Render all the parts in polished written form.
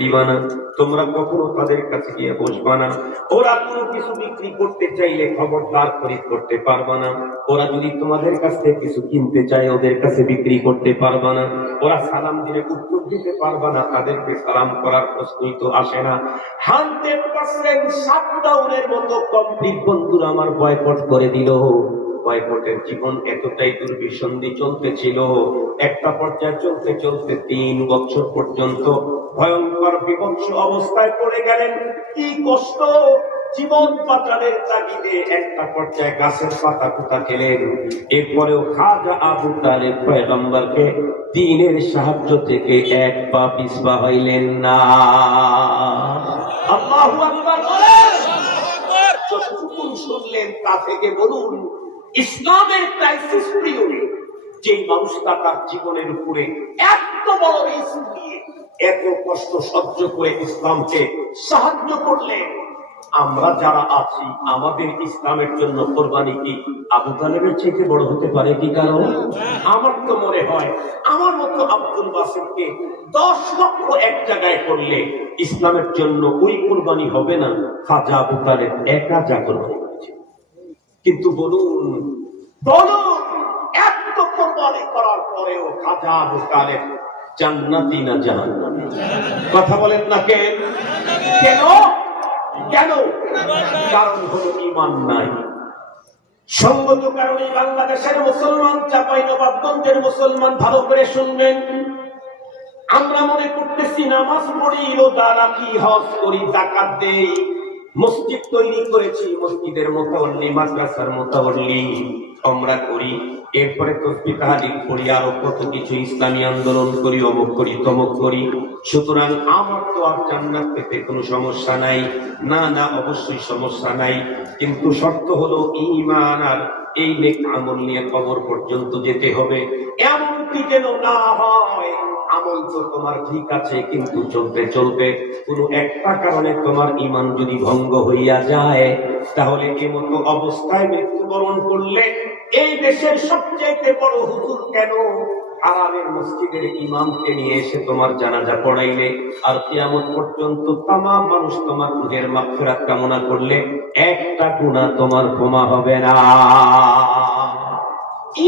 দিবা না, তোমরা কখনো তাদের কাছে গিয়ে বসবা না। ওরা কোনো কিছু বিক্রি করতে চাইলে খবরদার খরিদ করতে পারবা না। ওরা যদি তোমাদের কাছ থেকে কিছু কিনতে চায় ওদের কাছে বিক্রি করতে পারবা না। ওরা সালাম দিলে উত্তর দিতে পারবা না, তাদেরকে সালাম করার প্রশ্নই তো আসে না। 100% শাটডাউনের মতো কমপ্লিট বন্ধুরা আমার বয়কট করে দিল। বয়কটের জীবন এতটাই দুর্বিসন্ধি চলতেছিল, একটা পর্যায়ে চলতে চলতে 3 বছর পর্যন্ত ভয়ঙ্কর বিভৎস অবস্থায় পড়ে গেলেন। কি কষ্ট! জীবন বাঁচানোর তাগিদে একটা পর্যায়ে গাছের পাতা কুতা খেলেন। এরপরেও খাজা আবু তালেব পয়গম্বরকে দ্বীনের সাহায্য থেকে এক পা পিছপা হইলেন না। আল্লাহু আকবার বলেন। যতটুকু শুনলেন তা থেকে বলুন, ইসলামের ক্রাইসিস পিরিয়ডে যে মানুষটা তার জীবনের উপরে এত বড় রিস্ক নিয়ে এত কষ্ট সহ্য করে ইসলামকে সাহায্য করলেন, আমরা যারা আছি আমাদের ইসলামের জন্য কোরবানি কি আবু তালেবের চেয়ে বড় হতে পারে কি? কারণ আমার তো মনে হয় আমার মতো আব্দুল বাসিরকে 10 লক্ষ এক জায়গায় করলে ইসলামের জন্য ওই কোরবানি হবে না খাজা আবু তালেব একা যা কোরবানি করেছে। কিন্তু বলুন এত কোরবানি করার পরেও খাজা আবু তালেব জান্নাতি না জাহান্নামী? কথা বলেন না কেন? কেন? কারণ হলো ঈমান নাই। সঙ্গত কারণে বাংলাদেশের মুসলমান, চাঁপাইনবাবগঞ্জের মুসলমান ভালো করে শুনবেন, আমরা মনে করতেছি নামাজ পড়ি, রোজা রাখি, হজ করি, যাকাত দেই, মসজিদ তৈরি করেছি, মসজিদের মুতাওয়াল্লি, মাদ্রাসার মুতাওয়াল্লি আমরা করি, এরপরে তাসবিহ তাহলিল করি, আরো কত কিছু ইসলামী আন্দোলন করি, অমুক করি, তমুক করি। সুতরাং আমার তো আর জান্নাত পেতে কোনো সমস্যা নাই। না না, অবশ্যই সমস্যা নাই, কিন্তু শর্ত হলো ঈমান আর এই নেক আমল নিয়ে কবর পর্যন্ত যেতে হবে। এমনকি যেন না হয় আমল তো তোমার ঠিক আছে, কিন্তু চলতে চলতে কোনো একটা কারণে তোমার ঈমান যদি ভঙ্গ হইয়া যায়, তাহলে এমতো অবস্থায় মৃত্যুবরণ করলে এই দেশের সবচেয়ে বড় হুজুর কেন হারামের মসজিদের ইমামকে নিয়ে এসে তোমার জানাজা পড়াইলে আর কিয়ামত পর্যন্ত তামাম মানুষ তোমার রুহের মাগফিরাত কামনা করলে একটা গুনাহ তোমার ক্ষমা হবে না।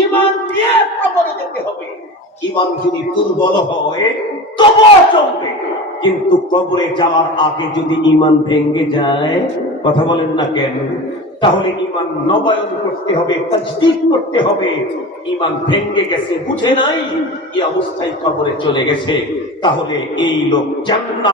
ঈমান দিয়ে কবরে যেতে হবে। ঈমান যদি দুর্বল হয় তবুও চলবে, কিন্তু কবরে যাওয়ার আগে যদি ঈমান ভেঙে যায়, কথা বলেন না কেন, তাহলে ঈমান নবায়ন করতে হবে, তাজদীদ করতে হবে। ঈমান ভেঙে গেছে, বুঝে নাই, এই অবস্থায় কবরে চলে গেছে, তাহলে এই লোক জান্নাত